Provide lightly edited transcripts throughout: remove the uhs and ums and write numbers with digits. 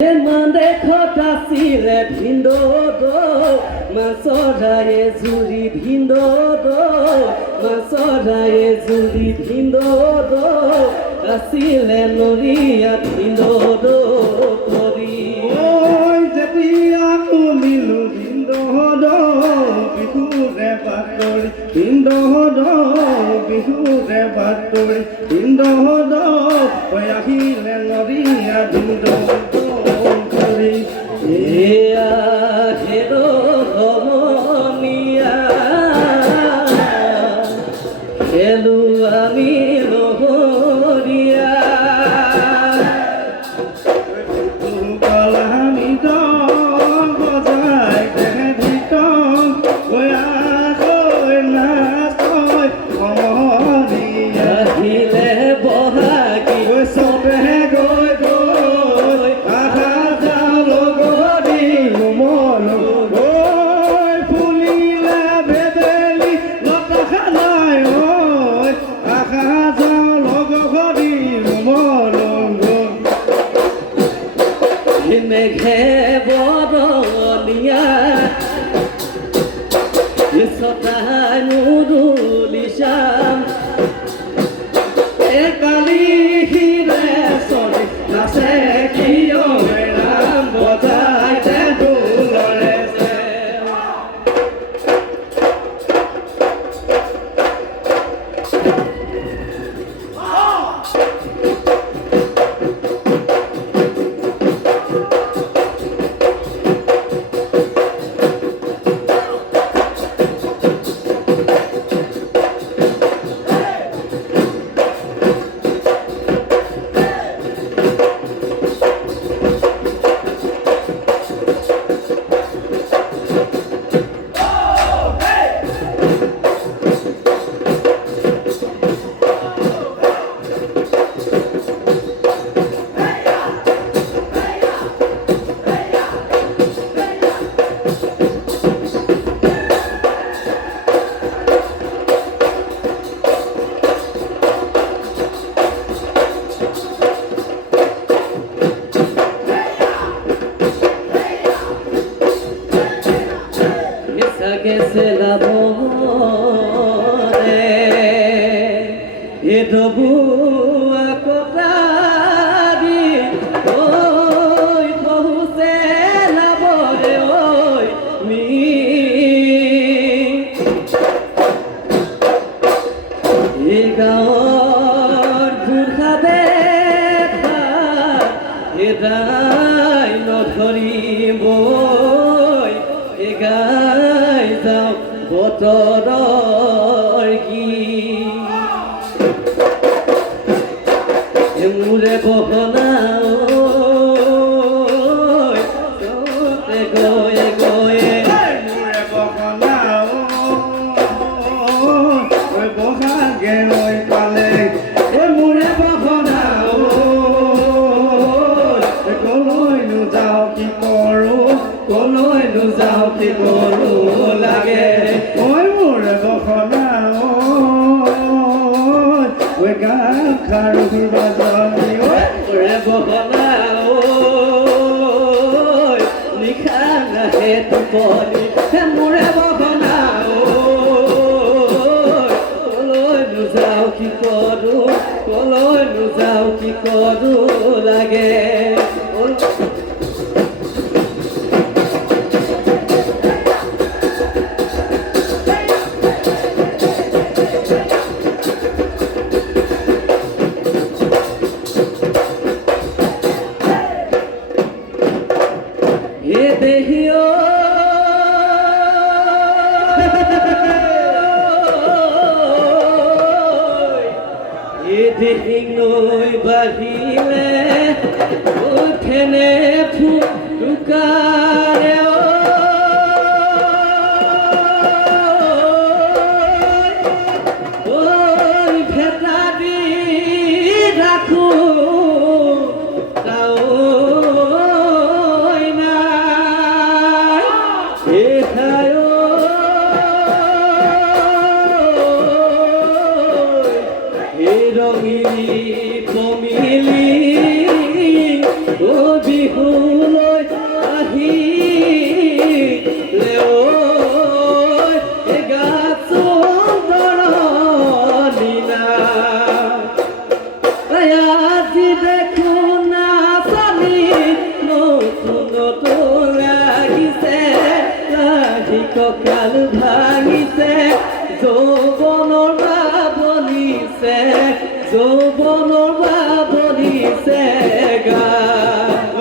Mande khota sile bhindo do masoda ye zuri bhindo do masoda ye zuri bhindo do asile noria bhindo do kori oi jetiya milu bhindo do bihu re batori bhindo do bihu re batori bhindo do oyahile noria bhindo do Ea hedo homonia Helu amilo horia Kalami dong bazar de dong oya koi na koi homonia Hile bohagi oi sobe goi goi aha Meghe bodonia Yisotay nudulisham Ekali hire sori Nase kiyo veram Botay te dulorese que se labore e dobu acordari oi pohu se labore oi mi e gaor burha bekha e dai no dhoribo e gai dao botoror ki emure bohna oi sote goye goye emure bohna oi boha ge oi pale emure bohna oi koloi nu jao ki koru koloi nu jao ki koru lage oi mure bohna oi gam kharu ki bazani oi mure bohna oi nikhana he tu poni mure bohna oi koloi nu jao ki koru lage Noi bahile uthene phukare oi bheta di rakhu taoi na ethayo rongali কঁকাল ভাঙিছে যৌৱনৰ বাবলিছে যৌৱনৰ বাবলিছে গা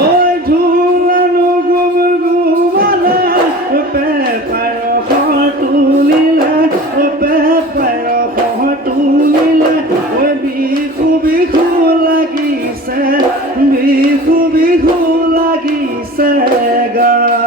ঐ ঢোলানো গুম গুমালে paper তুলিলে paper তুলিলে ঐ বিহু বিহু লাগিছে বিহু বিহু লাগিছে গাত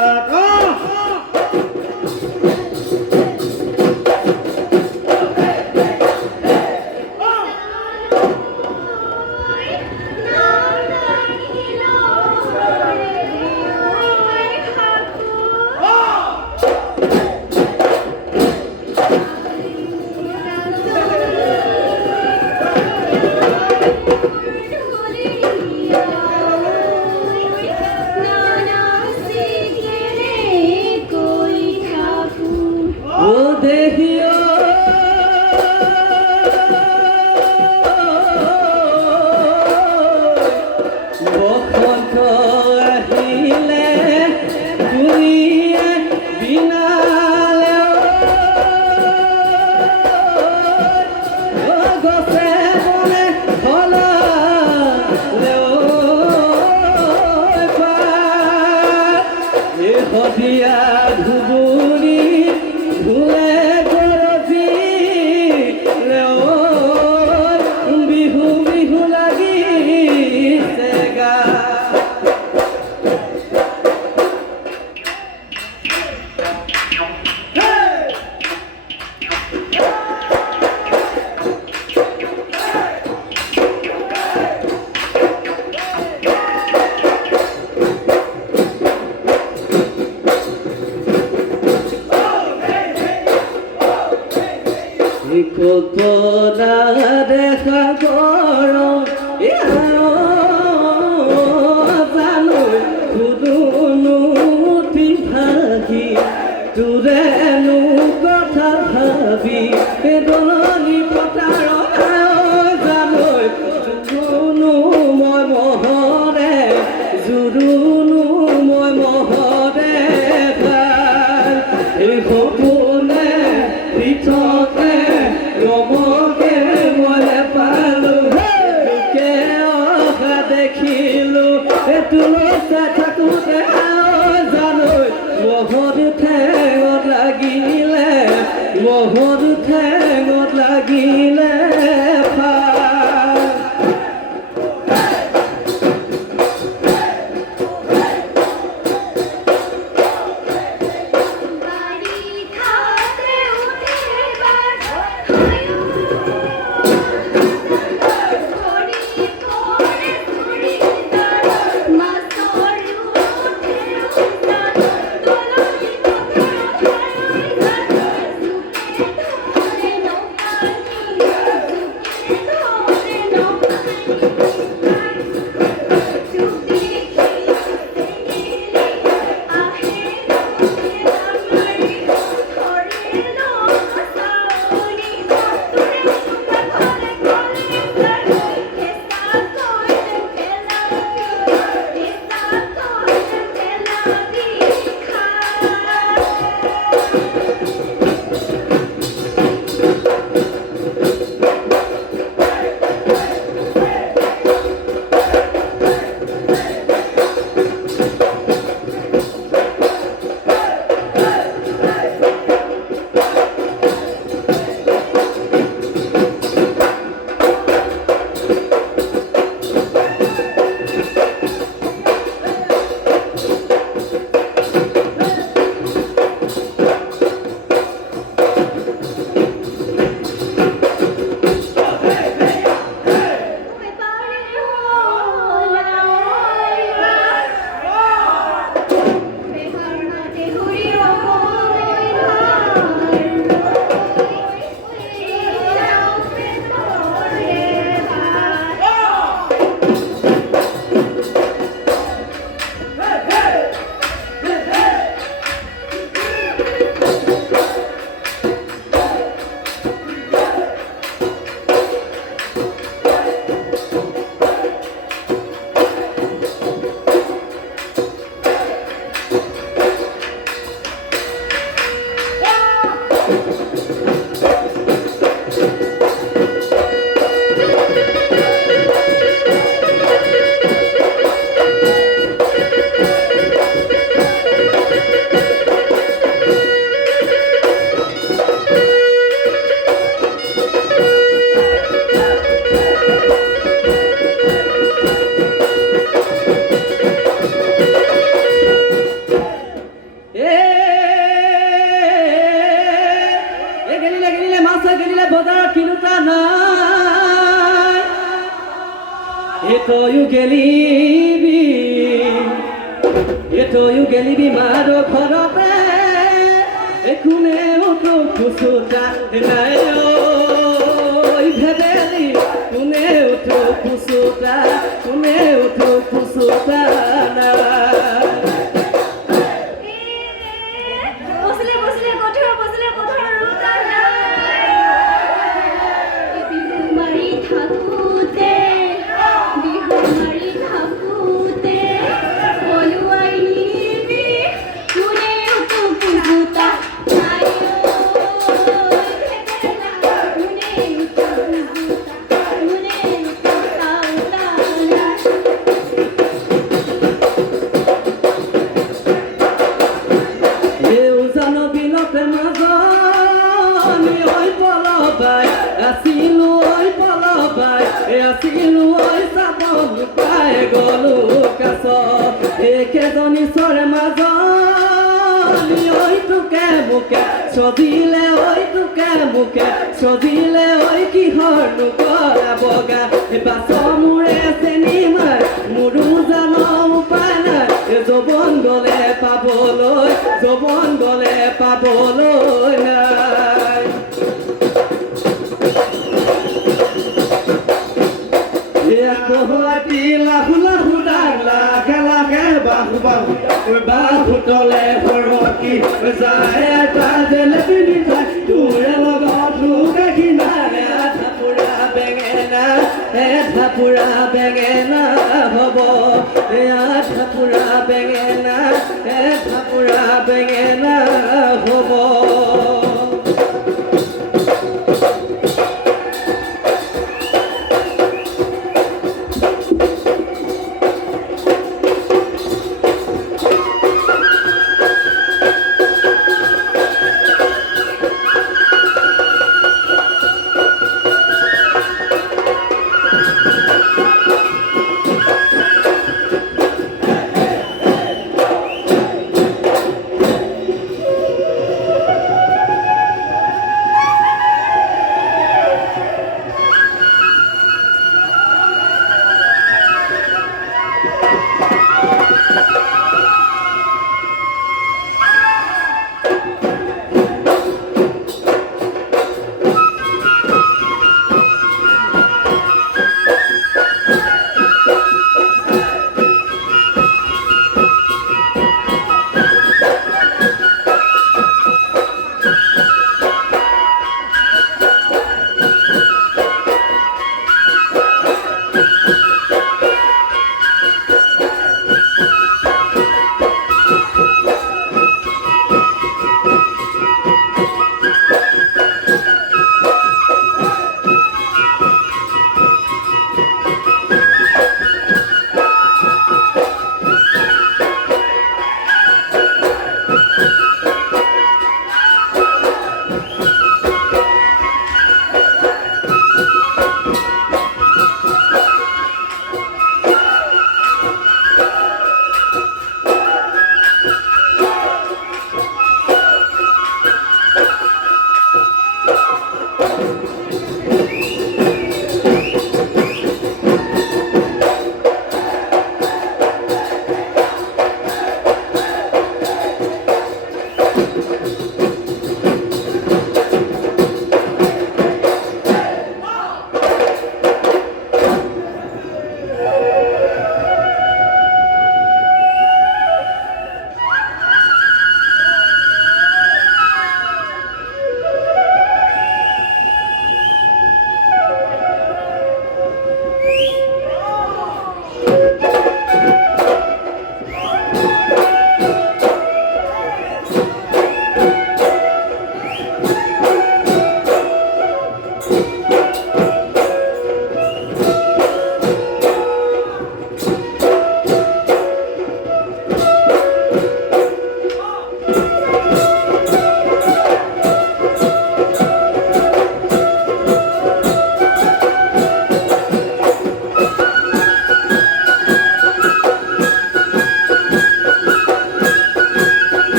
কত না দেখা গরম জানো সুদুনো উঠি ভাগি তোৰেনো কথা ভাবি দলনি পথাৰত জানো জুৰুনো মই মহৰে জুৰুনো মই মহৰে এই সপোনে পিছতে ৰমকে মই নেপালো তোকে অহা দেখিলো তোলৈ চাই থাকোঁতে জানো মহৰ ঠেঙত লাগিলে মহৰ ঠেঙত লাগিলে এতয়ো গেলি বিমাৰ ঘৰতে কোনেও তোক খুচুতা নাই ঐ ভেবেলি কোনেও তোক খুচুতা নাই বসলে বসলে কোঠা বসলে কোঠার রুতা নাই বিহু মারি থাকুতে বলুয়াই নিবি কোনে তো বুঝুতা নাই Asilo oi palabai, asilo oi sabon pai golu kaso, ekedoni sore mazoni oi tuke muke, sodile oi ki hornu kora boga, baso mure senima, muru jano upana, zobon gole paboloi nai. Halwating lahu dangla galake bahu bahu tole horoti jae ta jele bini ta ture logot luke kinare Thapura bengena hobo thapura bengena hobo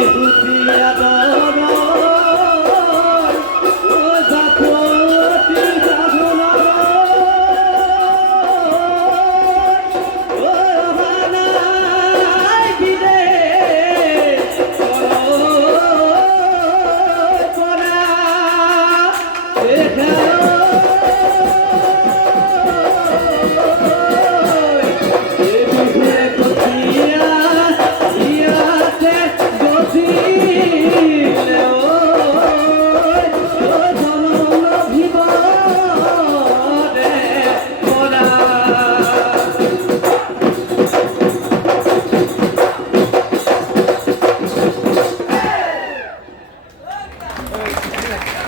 বিহুতি আদৰ